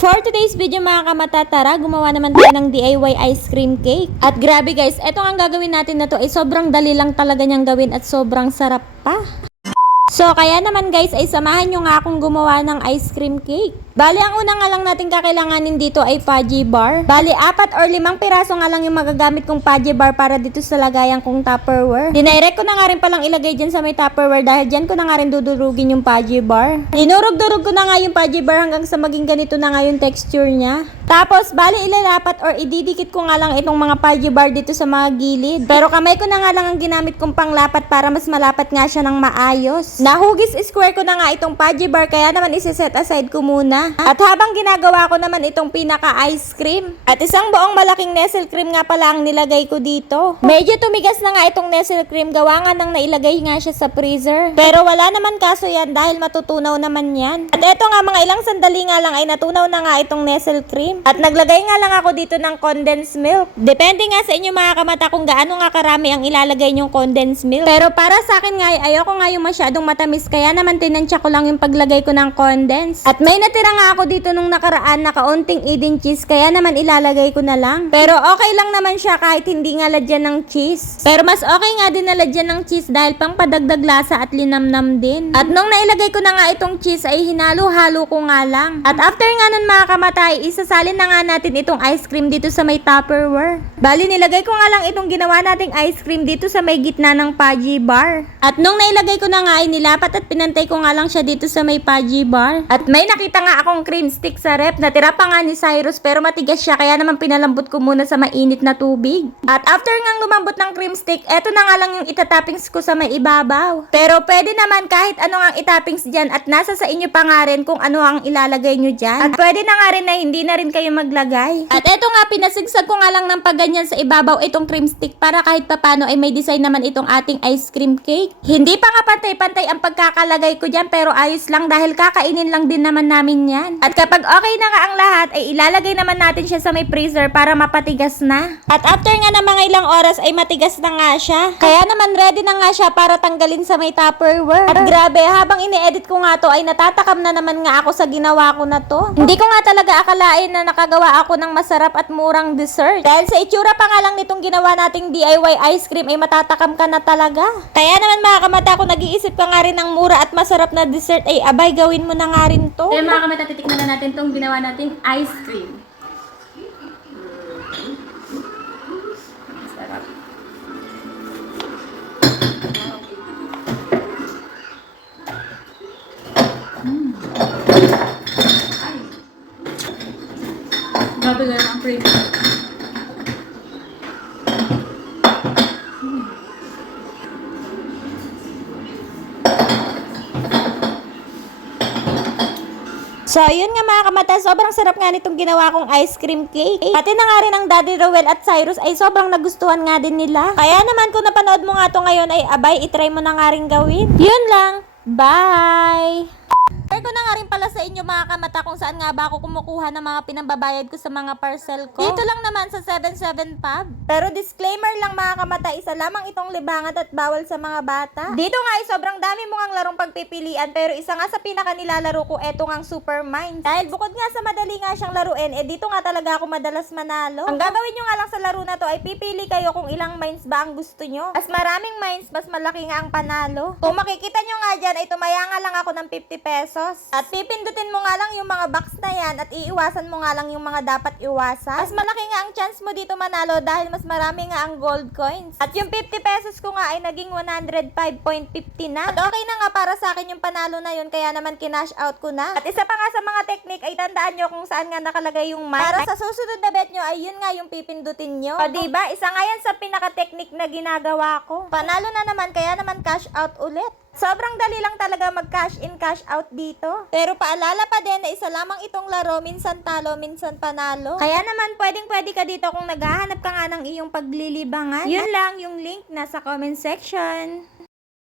For today's video mga kamatatara, gumawa naman tayo ng DIY ice cream cake. At grabe guys, eto ang gagawin natin na to ay sobrang dali lang talaga niyang gawin at sobrang sarap pa. So, kaya naman guys, ay samahan nyo nga akong gumawa ng ice cream cake. Bali, ang una nga lang natin kakailanganin dito ay fudgy bar. Bali, 4 or 5 piraso nga lang yung magagamit kong fudgy bar para dito sa lagayan kong Tupperware. Dinirect ko na nga rin palang ilagay dyan sa may Tupperware dahil dyan ko na nga rin dudurugin yung fudgy bar. Dinurog-durog ko na nga yung fudgy bar hanggang sa maging ganito na nga yung texture niya. Tapos, bali, ilalapat or ididikit ko nga lang itong mga fudgy bar dito sa mga gilid. Pero kamay ko na nga lang ang ginamit kong panglapat para mas malapat nga siya ng maayos. Nahugis square ko na nga itong fudgy bar kaya naman isi-set aside ko muna. At habang ginagawa ko naman itong pinaka-ice cream. At isang buong malaking Nestle cream nga pala ang nilagay ko dito. Medyo tumigas na nga itong Nestle cream gawa nga nang nailagay nga siya sa freezer. Pero wala naman kaso yan dahil matutunaw naman yan. At eto nga mga ilang sandali nga lang ay natunaw na nga itong Nestle cream. At naglagay nga lang ako dito ng condensed milk. Depende nga sa inyo mga kamata kung gaano nga karami ang ilalagay nyong condensed milk. Pero para sa akin nga ay ayoko nga yung masyadong matamis kaya naman tinansya ko lang yung paglagay ko ng condensed. At may natira nga ako dito nung nakaraan na kaunting Eden cheese kaya naman ilalagay ko na lang. Pero okay lang naman siya kahit hindi nga ladyan ng cheese. Pero mas okay nga din na ladyan ng cheese dahil pang padagdag lasa at linamnam din. At nung nailagay ko na nga itong cheese ay hinalo-halo ko nga lang. At after nga nun mga kamatay, isasalin na nga natin itong ice cream dito sa may Tupperware. Bali nilagay ko nga lang itong ginawa nating ice cream dito sa may gitna ng fudgy bar. At nung nailagay ko na nga ay nilapat at pinantay ko nga lang siya dito sa may fudgy bar. At may nakita nga akong cream stick sa rep. Natira pa nga ni Cyrus pero matigas siya kaya naman pinalambot ko muna sa mainit na tubig. At after nga lumambot ng cream stick, eto na nga lang yung itatoppings ko sa may ibabaw. Pero pwede naman kahit ano ang itoppings dyan at nasa sa inyo pa nga rin kung ano ang ilalagay nyo dyan. At pwede na nga rin na hindi na rin kayo maglagay. At eto nga pinasigsag ko nga lang ng paganyan sa ibabaw itong cream stick para kahit papano ay may design naman itong ating ice cream cake. Hindi pa nga pantay-pantay ang pagkakalagay ko dyan pero ayos lang dahil kakainin lang din naman namin yan. At kapag okay na nga ang lahat ay ilalagay naman natin siya sa may freezer para mapatigas na. At after nga ng mga ilang oras ay matigas na nga siya. Kaya naman ready na nga siya para tanggalin sa may Tupperware. At grabe, habang ini-edit ko nga to ay natatakam na naman nga ako sa ginawa ko na to. Hindi ko nga talaga akalain na nakagawa ako ng masarap at murang dessert. Dahil sa itsura pa nga lang nitong ginawa nating DIY ice cream ay matatakam ka na talaga. Kaya naman mga kamata kung nag-iisip ka nga rin ng mura at masarap na dessert ay abay gawin mo na nga rin to. Kaya mga kamata titikman na natin tong ginawa nating ice cream. Masarap. Grabe nga ang cream. So, yun nga mga kamata, sobrang sarap nga nitong ginawa kong ice cream cake. Pati na nga rin ang Daddy Rowell at Cyrus ay sobrang nagustuhan nga din nila. Kaya naman kung napanood mo nga to ngayon ay abay, itry mo na nga rin gawin. Yun lang. Bye! Share ko na nga rin pala sa inyo mga kamata kung saan nga ba ako kumukuha ng mga pinambabayad ko sa mga parcel ko. Dito lang naman sa 77 Pub. Pero disclaimer lang mga kamata, isa lamang itong libangat at bawal sa mga bata. Dito nga ay sobrang dami mo ngang larong pagpipilian pero isa nga sa pinaka nilalaro ko eto ngang Super Mines. Dahil bukod nga sa madali nga siyang laruin, dito nga talaga ako madalas manalo. Ang gagawin nyo nga lang sa laro na to ay pipili kayo kung ilang mines ba ang gusto nyo. Mas maraming mines, mas malaki nga ang panalo. Kung makikita nyo nga dyan ay tumaya nga lang ako ng 50 pesos. At pipindutin mo nga lang yung mga box na yan at iiwasan mo nga lang yung mga dapat iwasan. Mas malaki nga ang chance mo dito manalo dahil mas marami nga ang gold coins. At yung 50 pesos ko nga ay naging 105.50 na. At okay na nga para sa akin yung panalo na yun kaya naman kinash out ko na. At isa pa nga sa mga technique ay tandaan nyo kung saan nga nakalagay yung mine. Para sa susunod na bet nyo ay yun nga yung pipindutin nyo. O diba? Isa nga yan sa pinaka-technique na ginagawa ko. Panalo na naman kaya naman cash out ulit. Sobrang dali lang talaga mag-cash in, cash out dito. Pero paalala pa din na isa lamang itong laro, minsan talo, minsan panalo. Kaya naman pwedeng-pwede ka dito kung naghahanap ka nga ng iyong paglilibangan. Yun lang yung link nasa comment section.